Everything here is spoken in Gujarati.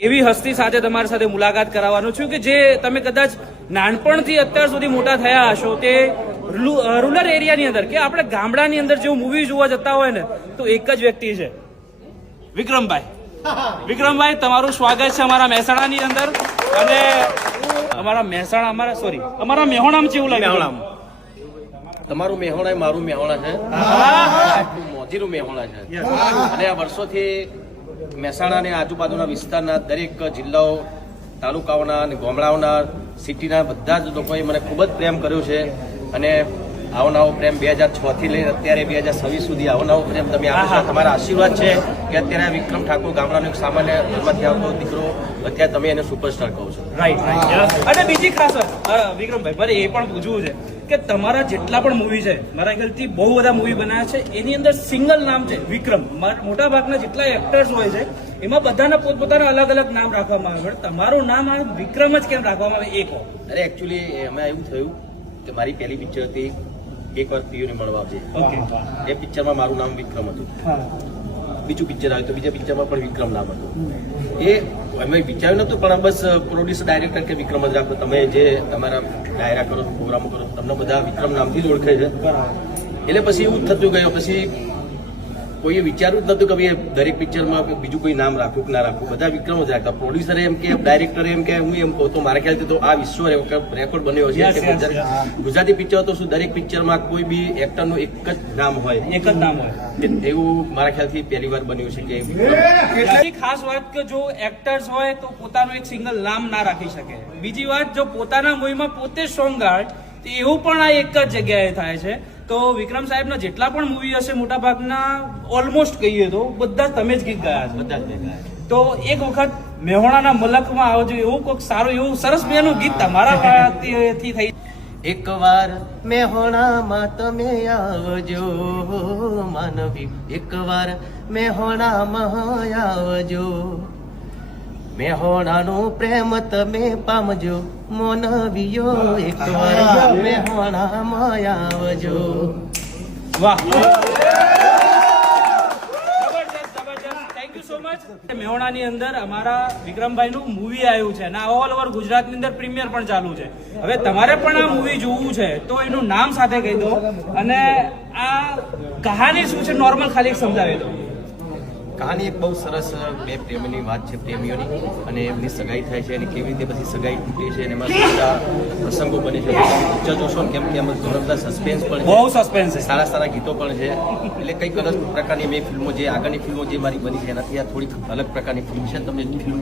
એવી હસ્તી સાથે તમારી સાથે મુલાકાત કરાવવાનું છું કે જે તમે કદાચ નાનપણથી અત્યાર સુધી મોટા થયા હશો તે રૂરલ એરિયાની અંદર કે આપણે ગામડાની અંદર જેવું મૂવી જોવા જતા હોય ને તો એક જ વ્યક્તિ છે વિક્રમભાઈ. વિક્રમભાઈ, તમારું સ્વાગત છે અમારા મહેસાણાની અંદર. અને અમારા મેહોણામાં કેવું લાગ્યું? તમારું મેહોણા મારું મેહોણા છે, મોજીનું મેહોણા છે. અને આ વર્ષોથી મહેસાણા અને આજુબાજુના વિસ્તારના દરેક જિલ્લાઓ, તાલુકાઓના અને ગામડાઓના, સિટીના બધા જ લોકોએ મને ખૂબ જ પ્રેમ કર્યો છે. અને આવો નવો પ્રેમ 2006 થી લઈને અત્યારે 2026 સુધી આવો નવો પ્રેમ તમે આપો છો. તમારા આશીર્વાદ છે કે અત્યારે વિક્રમ ઠાકોર ગામડાનો એક સામાન્ય ઘરમાંથી આવતો દીકરો અત્યારે તમે એને સુપરસ્ટાર કહો છો. રાઈટ. અને બીજી ખાસ વાત વિક્રમભાઈ, મારે એ પણ પૂછવું છે કે તમારા જેટલા પણ મૂવી છે, મારા ખ્યાલથી બહુ બધા મૂવી બનાવ્યા છે, એની અંદર સિંગલ નામ છે વિક્રમ. મોટા ભાગના જેટલા એક્ટર્સ હોય છે એમાં બધાના પોતપોતાના અલગ અલગ નામ રાખવામાં આવે, તમારું નામ આ વિક્રમ જ કેમ રાખવામાં આવે એ કહો. અરે એકચ્યુઅલી એમાં એવું થયું કે મારી પહેલી પિક્ચર હતી એક વાર પ્રિયોને મળવા આવજે. એ પિક્ચરમાં મારું નામ વિક્રમ હતું. બીજું પિક્ચર આવ્યું તો બીજા પિક્ચરમાં પણ વિક્રમ નામ હતું. એ અમે વિચાર્યું નતું, પણ બસ પ્રોડ્યુસર ડાયરેક્ટર કે વિક્રમ જ રાખો, તમે જે તમારા ડાયરા કરો પ્રોગ્રામો કરો તમને બધા વિક્રમ નામથી જ ઓળખે છે. એટલે પછી એવું થતું ગયું, પછી કોઈએ વિચાર્યું જ નતું કે ભાઈ દરેક પિક્ચરમાં બીજું કોઈ નામ રાખવું કે ના રાખવું, બધા વિક્રમ જ રાખતા. પ્રોડ્યુસરે એમ કે ડાયરેક્ટરે એમ કે હું એમ કહું તો મારા ખ્યાલથી તો આ વિશ્વ રેકોર્ડ બન્યો છે કે ગુજરાતી પિક્ચર તો શું દરેક પિક્ચરમાં કોઈ બી એક્ટરનું એક જ નામ હોય, એવું મારા ખ્યાલથી પહેલી વાર બન્યું છે કે બીજી ખાસ વાત કે જો એક્ટર્સ હોય તો પોતાનું એક સિંગલ નામ ના રાખી શકે. બીજી વાત, જો પોતાના મૂવીમાં પોતે સોંગ ગાય તો એવું પણ આ એક જ જગ્યાએ થાય છે. તો વિક્રમ સાહેબના જેટલા પણ મૂવી હશે મોટા ભાગના ઓલમોસ્ટ કહીએ તો બધા તમે જ ગીત ગાયા છે. બધા જ ગાયા. તો એક વખત મેહોણાના મલકમાં આવજો એવું કોઈક સારું એવું સરસ મજાનું ગીત તમારા થી થઈ. એકવાર મેહોણામાં તમે આવજો માનવી, એકવાર મેહોણામાં આવજો, મેહોણાનો પ્રેમ તમે પામજો મોનવીઓ, એકવાર મેહોણામાં આવજો. વાહ, થેન્ક યુ સો મચ. મેહોણાની અંદર અમારા વિક્રમભાઈનું મૂવી આવ્યું છે અને ઓલ ઓવર ગુજરાતની અંદર પ્રીમિયર પણ ચાલુ છે. હવે તમારે પણ આ મૂવી જોવું છે તો એનું નામ સાથે કહી દો અને આ કહાની શું છે નોર્મલ ખાલી સમજાવી દો. કહાની એક બહુ સરસ બે પ્રેમીની વાત છે, પ્રેમીઓની, અને એમની સગાઈ થાય છે અને કેવી રીતે પછી સગાઈ તૂટે છે અને એમાં બધા પ્રસંગો બને છે. પિક્ચર જોશો ને કેમ કે એમાં ઘણા બધા સસ્પેન્સ પણ છે, બહુ સસ્પેન્સ છે, સારા સારા ગીતો પણ છે. એટલે કંઈક અલગ પ્રકારની મેં ફિલ્મો જે આગળની ફિલ્મો જે મારી બની છે એનાથી આ થોડીક અલગ પ્રકારની ફિલ્મ છે. તમને ફિલ્મ